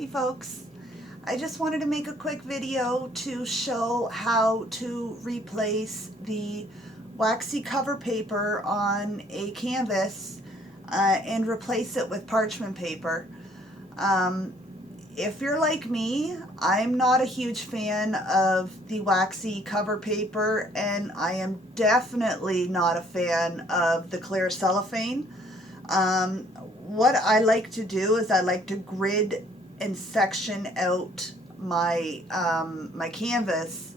Hey folks, I just wanted to make a quick video to show how to replace the waxy cover paper on a canvas and replace it with parchment paper. If you're like me, I'm not a huge fan of the waxy cover paper, and I am definitely not a fan of the clear cellophane. What I like to do is I like to grid and section out my my canvas,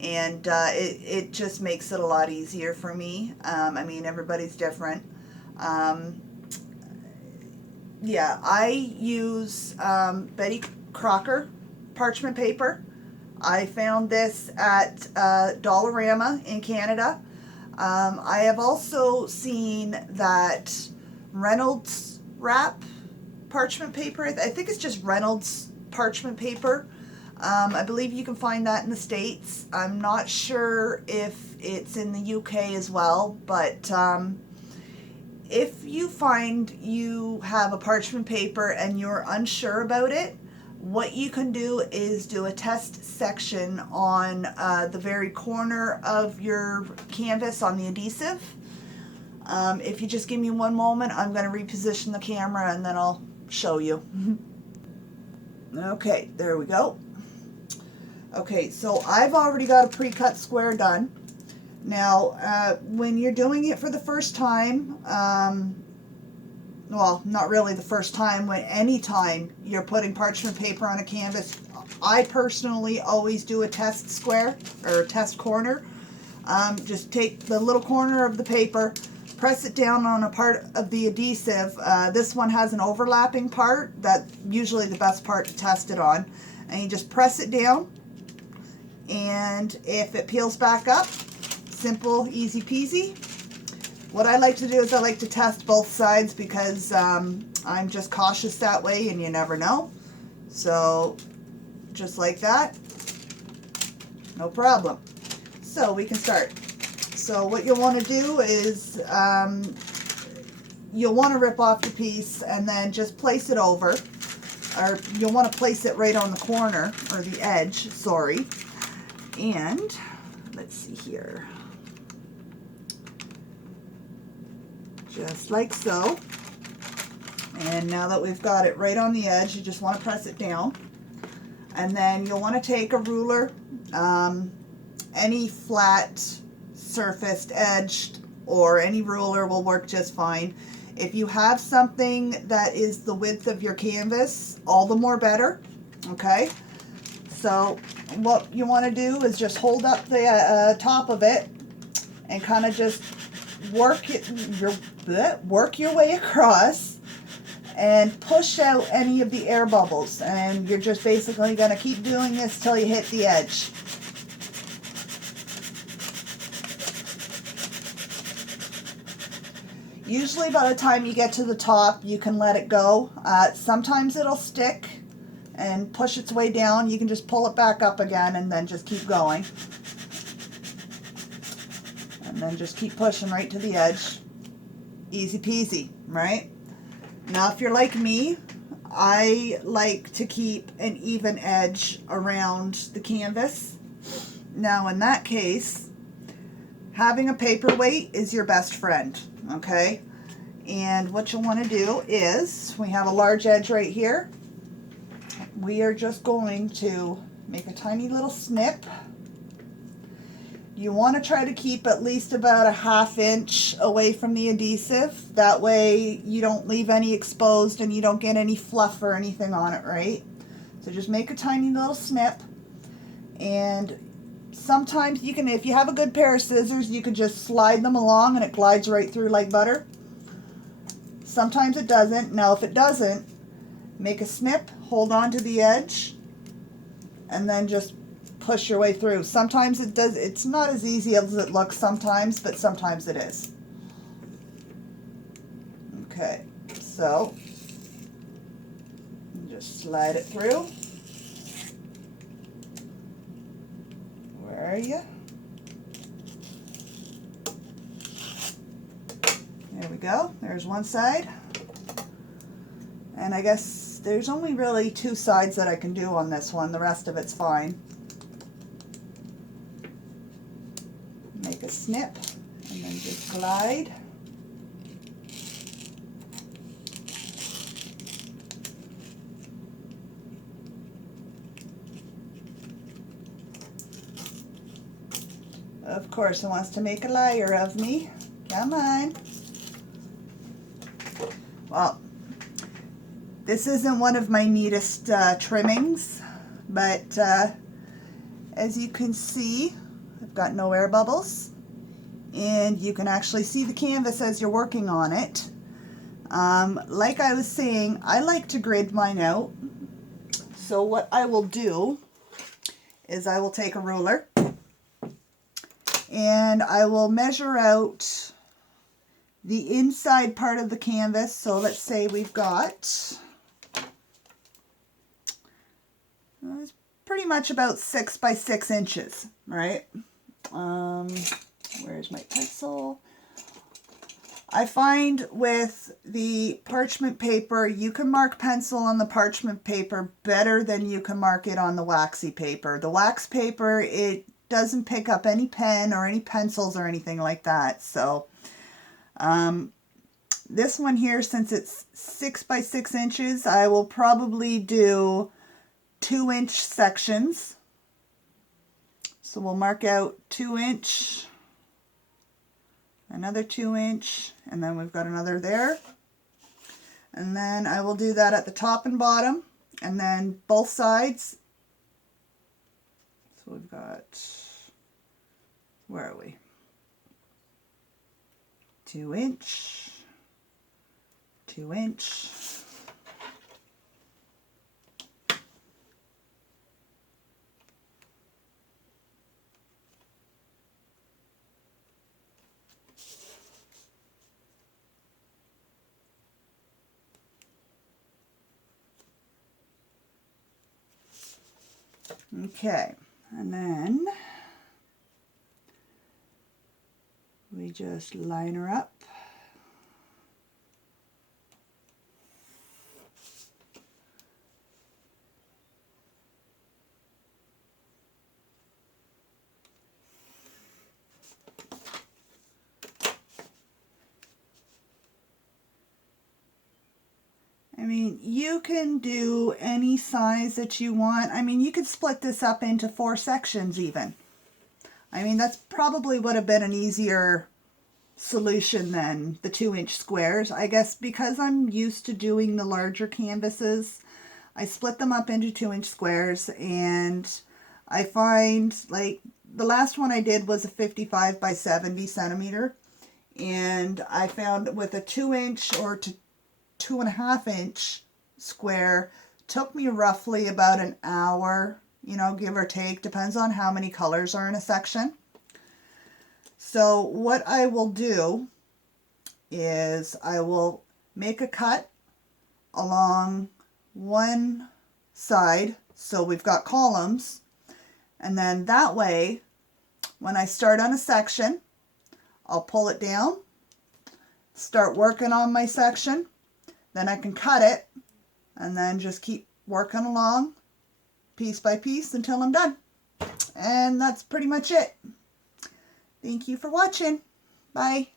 and it just makes it a lot easier for me. I mean, everybody's different. Yeah, I use Betty Crocker parchment paper. I found this at Dollarama in Canada. I have also seen that Reynolds wrap parchment paper. I think it's just Reynolds parchment paper. I believe you can find that in the States. I'm not sure if it's in the UK as well, but if you find you have a parchment paper and you're unsure about it, what you can do is do a test section on the very corner of your canvas on the adhesive. If you just give me one moment, I'm going to reposition the camera and then I'll show you. Okay, there we go. Okay, so I've already got a pre-cut square done. Now, when you're doing it for the first time, well, not really the first time, when any time you're putting parchment paper on a canvas, I personally always do a test square or a test corner. Just take the little corner of the paper, press it down on a part of the adhesive. This one has an overlapping part. That's usually the best part to test it on. And you just press it down, and if it peels back up, simple, easy peasy. What I like to do is I like to test both sides because I'm just cautious that way, and you never know. So just like that, no problem. So we can start. So what you'll want to do is you'll want to rip off the piece and then just place it over, or you'll want to place it right on the corner, or the edge, sorry. And let's see here. Just like so. And now that we've got it right on the edge, you just want to press it down. And then you'll want to take a ruler, any flat surfaced, edged, or any ruler will work just fine. If you have something that is the width of your canvas, all the more better. Okay, so what you want to do is just hold up the top of it and kind of just work your way across and push out any of the air bubbles, and you're just basically going to keep doing this till you hit the edge. Usually by the time you get to the top, you can let it go. Sometimes it'll stick and push its way down. You can just pull it back up again and then just keep going. And then just keep pushing right to the edge. Easy peasy, right? Now if you're like me, I like to keep an even edge around the canvas. Now in that case, having a paperweight is your best friend, okay? And what you'll want to do is, we have a large edge right here. We are just going to make a tiny little snip. You want to try to keep at least about a ½ inch away from the adhesive. That way you don't leave any exposed and you don't get any fluff or anything on it, right? So just make a tiny little snip. And sometimes you can, if you have a good pair of scissors, you can just slide them along and it glides right through like butter. Sometimes it doesn't. Now if it doesn't, make a snip, hold on to the edge, and then just push your way through. Sometimes it does. It's not as easy as it looks sometimes, but sometimes it is. Okay, so just slide it through. Where are you? There we go. There's one side. And I guess there's only really 2 sides that I can do on this one. The rest of it's fine. Make a snip and then just glide. Of course, it wants to make a liar of me. Come on. Well, this isn't one of my neatest trimmings, but as you can see, I've got no air bubbles, and you can actually see the canvas as you're working on it. Like I was saying, I like to grid mine out. So what I will do is I will take a ruler and I will measure out the inside part of the canvas. So let's say we've got, it's pretty much about 6 by 6 inches, right? Where's my pencil? I find with the parchment paper, you can mark pencil on the parchment paper better than you can mark it on the waxy paper. The wax paper, it doesn't pick up any pen or any pencils or anything like that. So this one here, since it's 6 by 6 inches, I will probably do 2-inch sections. So we'll mark out 2-inch, another 2-inch, and then we've got another there. And then I will do that at the top and bottom, and then both sides. So we've got, where are we? 2-inch, 2-inch. Okay, and then we just line her up. I mean, you can do any size that you want. I mean, you could split this up into 4 sections even. I mean, that's probably would have been an easier solution than the 2-inch squares. I guess because I'm used to doing the larger canvases, I split them up into 2-inch squares, and I find, like, the last one I did was a 55 by 70 centimeter, and I found with a 2-inch or 2.5-inch square took me roughly about an hour, you know, give or take, depends on how many colors are in a section. So what I will do is I will make a cut along one side, so we've got columns, and then that way when I start on a section, I'll pull it down, start working on my section. Then I can cut it and then just keep working along piece by piece until I'm done. And that's pretty much it. Thank you for watching. Bye.